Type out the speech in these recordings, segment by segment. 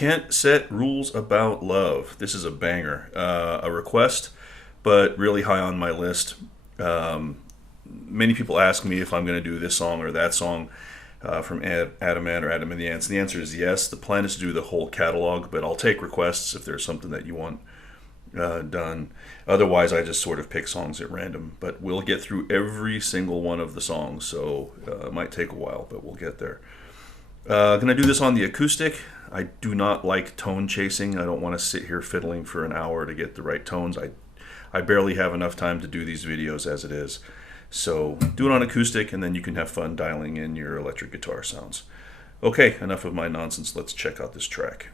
can't set rules about love. This is a banger. A request, but really high on my list. Many people ask me if I'm going to do this song or that song from Adam Ant or Adam and the Ants. The answer is yes. The plan is to do the whole catalog, but I'll take requests if there's something that you want done. Otherwise, I just sort of pick songs at random. But we'll get through every single one of the songs, so it might take a while, but we'll get there. Gonna do this on the acoustic. I do not like tone chasing. I don't want to sit here fiddling for an hour to get the right tones. I barely have enough time to do these videos as it is. So do it on acoustic, and then you can have fun dialing in your electric guitar sounds. Okay, enough of my nonsense. Let's check out this track.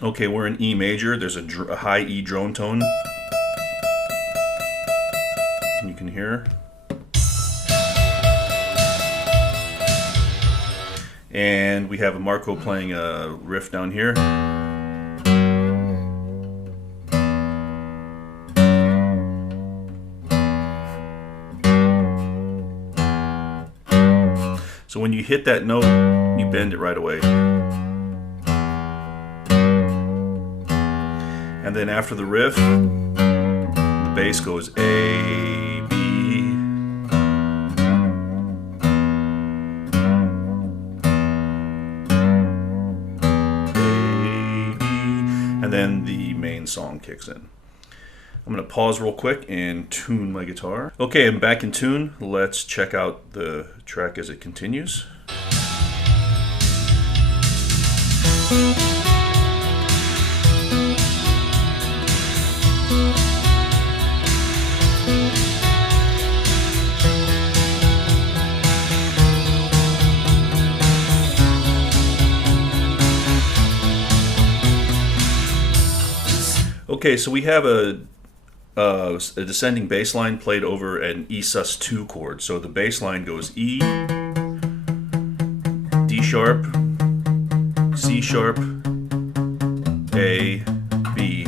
Okay, we're in E major. There's a high E drone tone. You can hear. And we have Marco playing a riff down here. So when you hit that note, you bend it right away. And then after the riff, the bass goes A, B. A, B. And then the main song kicks in. I'm going to pause real quick and tune my guitar. Okay, I'm back in tune. Let's check out the track as it continues. Okay, so we have a descending bass line played over an E sus2 chord. So the bass line goes E, D sharp, C sharp, A, B.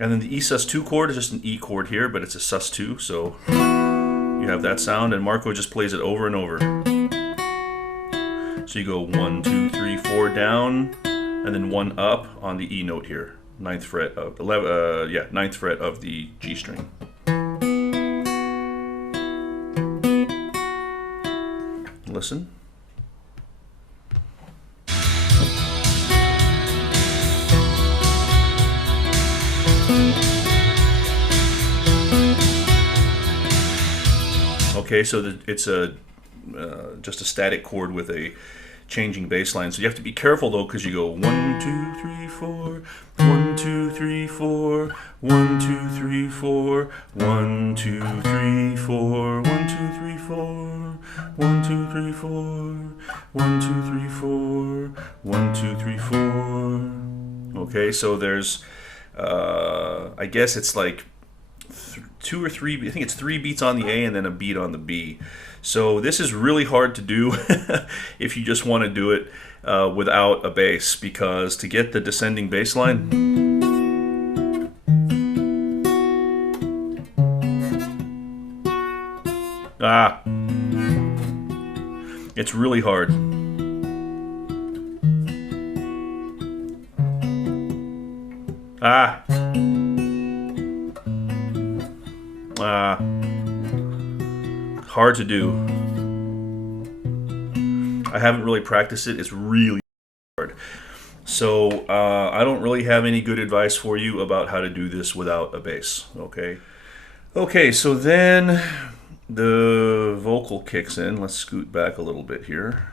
And then the E sus2 chord is just an E chord here, but it's a sus2, so you have that sound, and Marco just plays it over and over. So you go 1, 2, 3, 4 down, and then 1 up on the E note here, 9th fret of 9th fret of the G string. Listen. Okay, so it's just a static chord with a changing bass line. So you have to be careful though, because you go 1, 2, 3, 4, 1, 2, 3, 4, 1, 2, 3, 4, 1, 2, 3, 4, 1, 2, 3, 4, 1, 2, 3, 4, 1, 2, 3, 4, 1, 2, 3, 4. Okay, so there's I guess it's like 2 or 3, I think it's 3 beats on the A and then a beat on the B. So this is really hard to do if you just want to do it without a bass, because to get the descending bass line, it's really hard. Hard to do. I haven't really practiced it. It's really hard. So I don't really have any good advice for you about how to do this without a bass. Okay, so then the vocal kicks in. Let's scoot back a little bit here.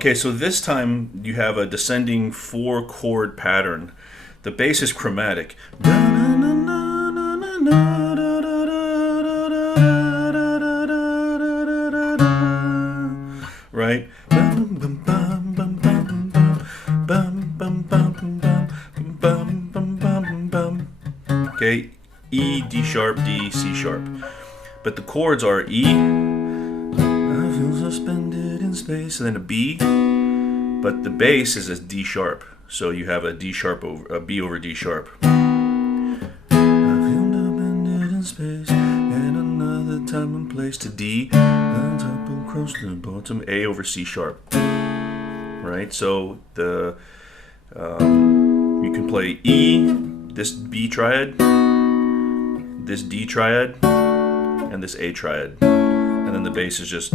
Okay, so this time you have a descending 4-chord pattern. The bass is chromatic. Right? Okay, E, D sharp, D, C sharp. But the chords are E, I feel suspended in space, and then a B. But the bass is a D sharp, so you have a D sharp over a B over D sharp. I feel suspended in space, and another time and place to D, and top across the bottom, A over C sharp. Right, so the you can play E, this B triad, this D triad, and this A triad, and then the bass is just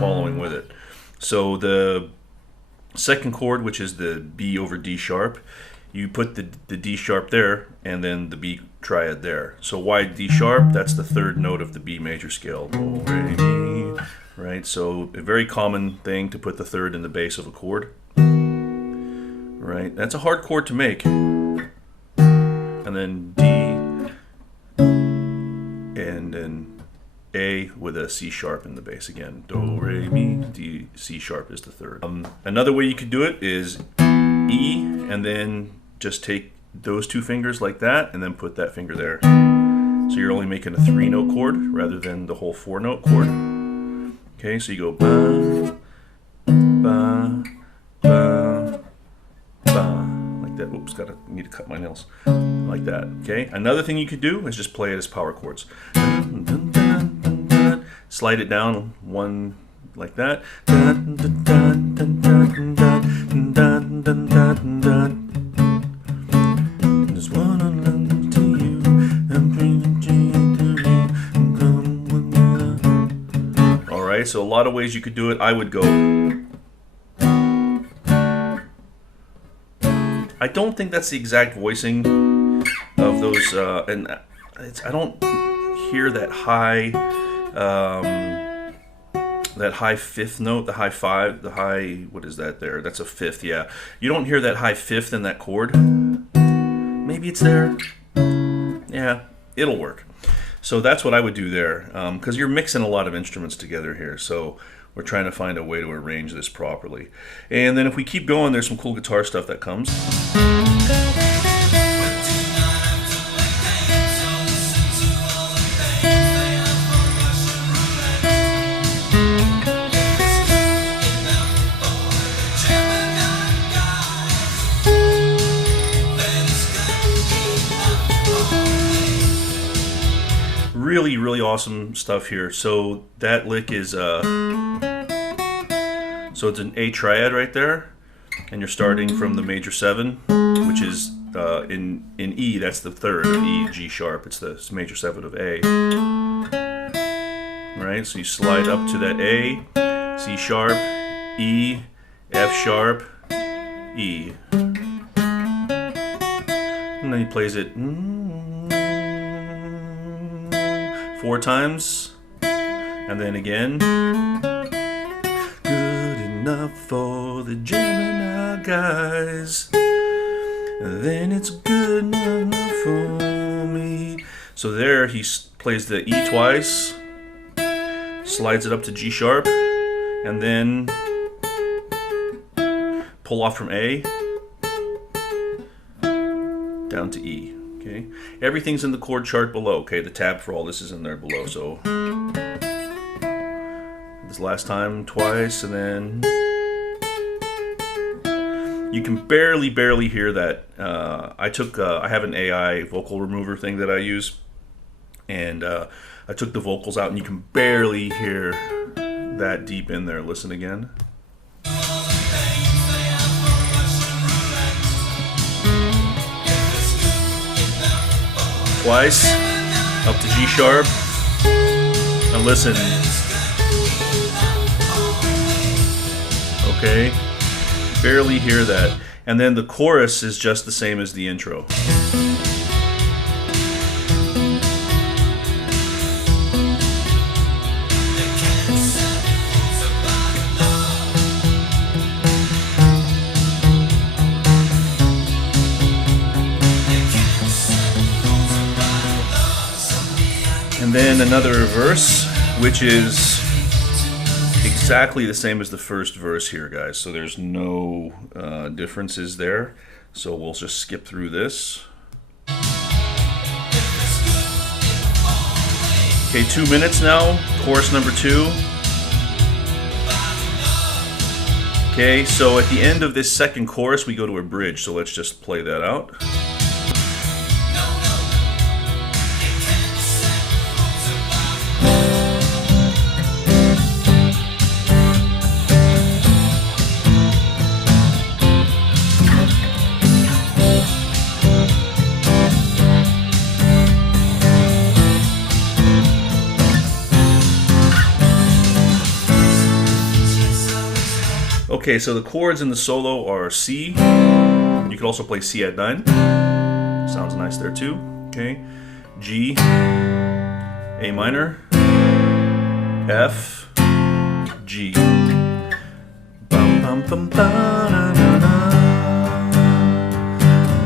following with it. So the second chord, which is the B over D sharp, you put the D sharp there, and then the B triad there. So why D sharp? That's the third note of the B major scale. Do, re, mi. Right, so a very common thing to put the third in the bass of a chord. Right, that's a hard chord to make. And then D, and then A with a C sharp in the bass again. Do, re, mi, D, C sharp is the third. Another way you could do it is E, and then just take those two fingers like that, and then put that finger there. So you're only making a 3-note chord rather than the whole 4-note chord. Okay, so you go ba, ba, ba, ba, like that. Oops, need to cut my nails. Like that. Okay. Another thing you could do is just play it as power chords. Slide it down one like that. Just wanna love to you and bring it to you. All right. So a lot of ways you could do it. I would go. I don't think that's the exact voicing of those, and I don't hear that high fifth note, the high five, the high, what is that there? That's a fifth, yeah. You don't hear that high fifth in that chord. Maybe it's there. Yeah, it'll work. So that's what I would do there, because you're mixing a lot of instruments together here. So we're trying to find a way to arrange this properly. And then if we keep going, there's some cool guitar stuff that comes. Really, really awesome stuff here. So that lick is so it's an A triad right there, and you're starting from the major 7, which is in E. That's the third of E, G sharp. It's the major 7 of A. Right. So you slide up to that A, C sharp, E, F sharp, E, and then he plays it 4 times, and then again. Good enough for the Gemini guys, then it's good enough for me. So there he plays the E twice, slides it up to G sharp, and then pull off from A down to E. Okay, everything's in the chord chart below. Okay, the tab for all this is in there below. So this last time twice, and then you can barely hear that. I have an AI vocal remover thing that I use, and I took the vocals out, and you can barely hear that deep in there. Listen again. Twice, up to G sharp, and listen. Okay, barely hear that. And then the chorus is just the same as the intro. And then another verse, which is exactly the same as the first verse here, guys. So there's no differences there. So we'll just skip through this. Okay, 2 minutes now, chorus number 2. Okay, so at the end of this second chorus, we go to a bridge. So let's just play that out. Okay, so the chords in the solo are C. You could also play C at 9. Sounds nice there too. Okay, G, A minor, F, G. Bum, bum, bum, ba, na, na, na.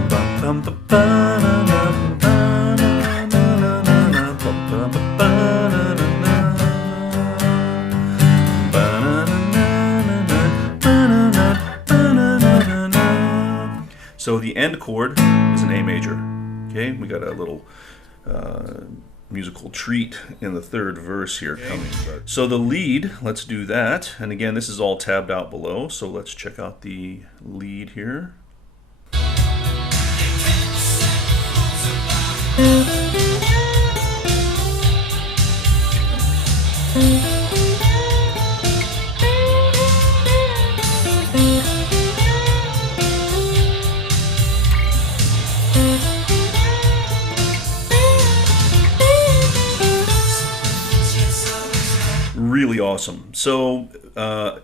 Bum, bum, ba, ba, na, na, ba, na, na, na, na, na. Bum, bum, ba, ba, na, na, na. Ba, na, na, na, na, ba, na, na, ba, na, na, na, na. So the end chord is an A major. Okay, we got a little musical treat in the third verse here coming. So the lead, let's do that. And again, this is all tabbed out below. So let's check out the lead here. Really awesome. So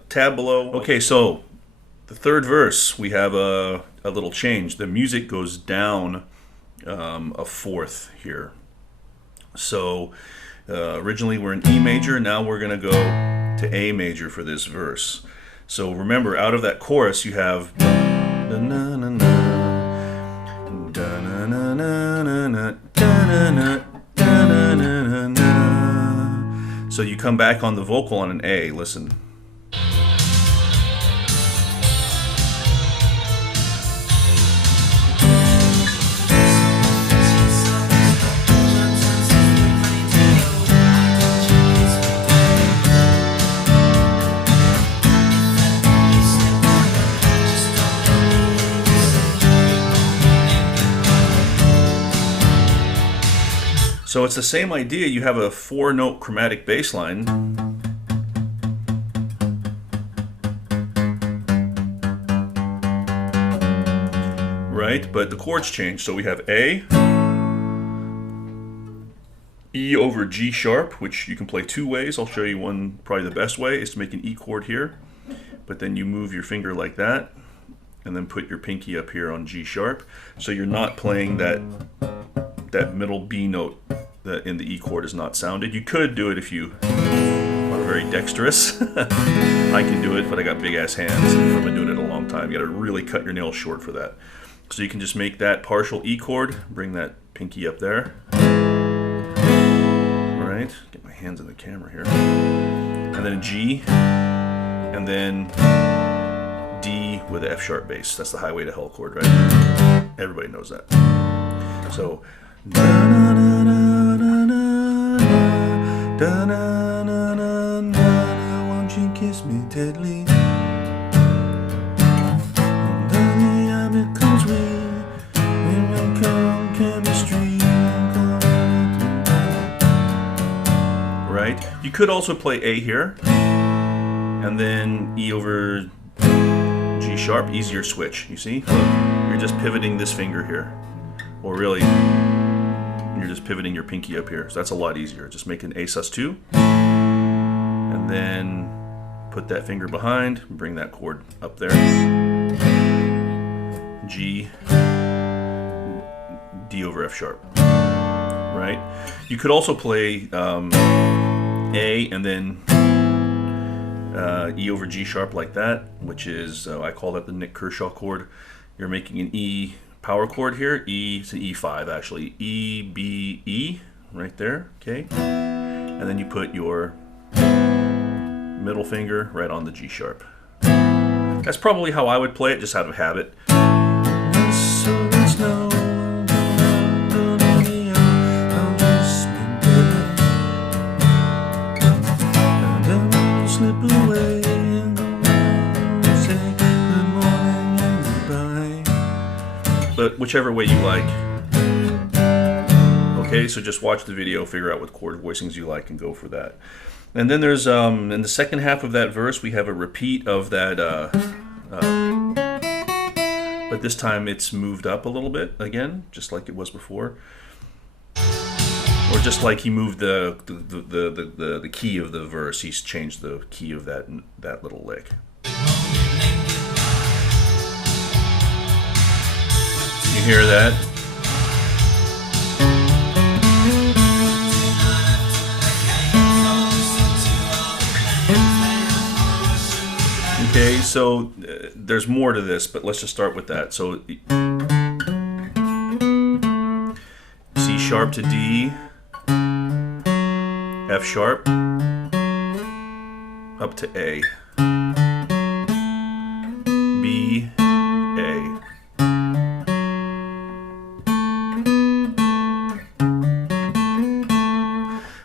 tab below. Okay, so the third verse, we have a little change. The music goes down a fourth here. So originally we're in E major, now we're going to go to A major for this verse. So remember, out of that chorus you have so you come back on the vocal on an A. Listen. So it's the same idea. You have a 4-note chromatic bass line. Right? But the chords change. So we have A, E over G sharp, which you can play two ways. I'll show you one, probably the best way is to make an E chord here. But then you move your finger like that, and then put your pinky up here on G sharp. So you're not playing that middle B note that in the E chord is not sounded. You could do it if you are very dexterous. I can do it, but I got big ass hands. I've been doing it a long time. You gotta really cut your nails short for that. So you can just make that partial E chord, bring that pinky up there. Alright, get my hands in the camera here. And then a G, and then D with the F sharp bass. That's the Highway to Hell chord, right? Everybody knows that. So won't you kiss me deadly? Right? You could also play A here, and then E over G sharp, easier switch. You see? Look, you're just pivoting this finger here. Or really, you're just pivoting your pinky up here. So that's a lot easier. Just make an A sus2, and then put that finger behind, bring that chord up there. G, D over F sharp. Right? You could also play A and then E over G sharp like that, which is, I call that the Nick Kershaw chord. You're making an E power chord here, E to E5 actually, E, B, E, right there, okay? And then you put your middle finger right on the G sharp. That's probably how I would play it, just out of habit. But whichever way you like. Okay, so just watch the video, figure out what chord voicings you like, and go for that. And then there's, in the second half of that verse, we have a repeat of that, but this time it's moved up a little bit again, just like it was before. Or just like he moved the key of the verse, he's changed the key of that little lick. You hear that? Okay, so there's more to this, but let's just start with that. So C sharp to D, F sharp, up to A, B, A.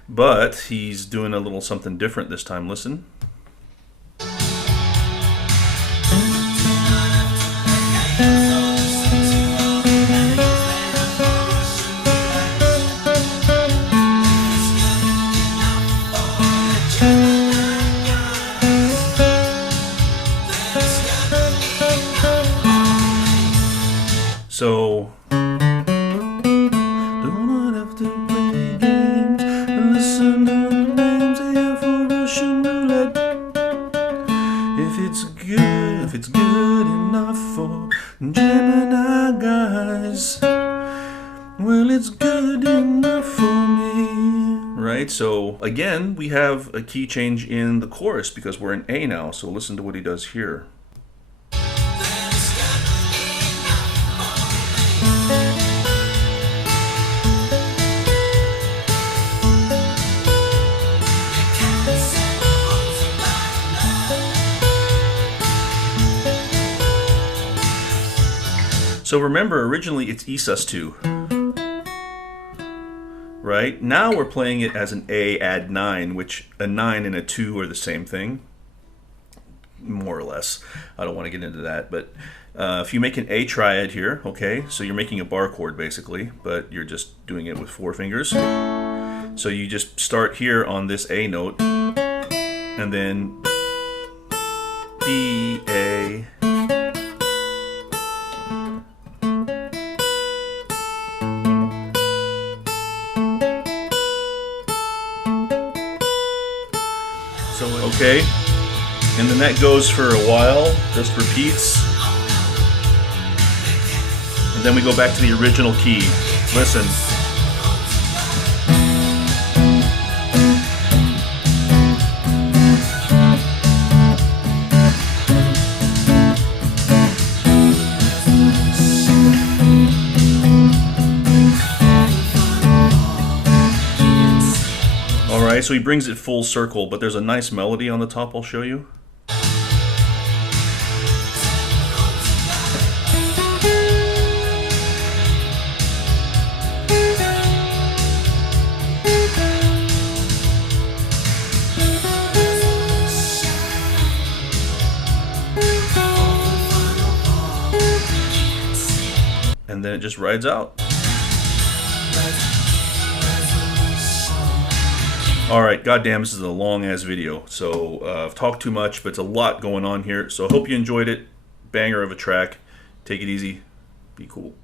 But he's doing a little something different this time. Listen. So if it's good enough for Gemini guys, well, it's good enough for me. Right? So again, we have a key change in the chorus because we're in A now. So listen to what he does here. So remember, originally it's E sus2, right? Now we're playing it as an A add 9, which a 9 and a 2 are the same thing, more or less. I don't want to get into that, but if you make an A triad here, okay, so you're making a bar chord basically, but you're just doing it with 4 fingers. So you just start here on this A note, and then B, A, okay, and then that goes for a while, just repeats, and then we go back to the original key. Listen. Alright, so he brings it full circle, but there's a nice melody on the top I'll show you. And then it just rides out. Alright, goddamn, this is a long-ass video, so I've talked too much, but it's a lot going on here, so I hope you enjoyed it. Banger of a track. Take it easy. Be cool.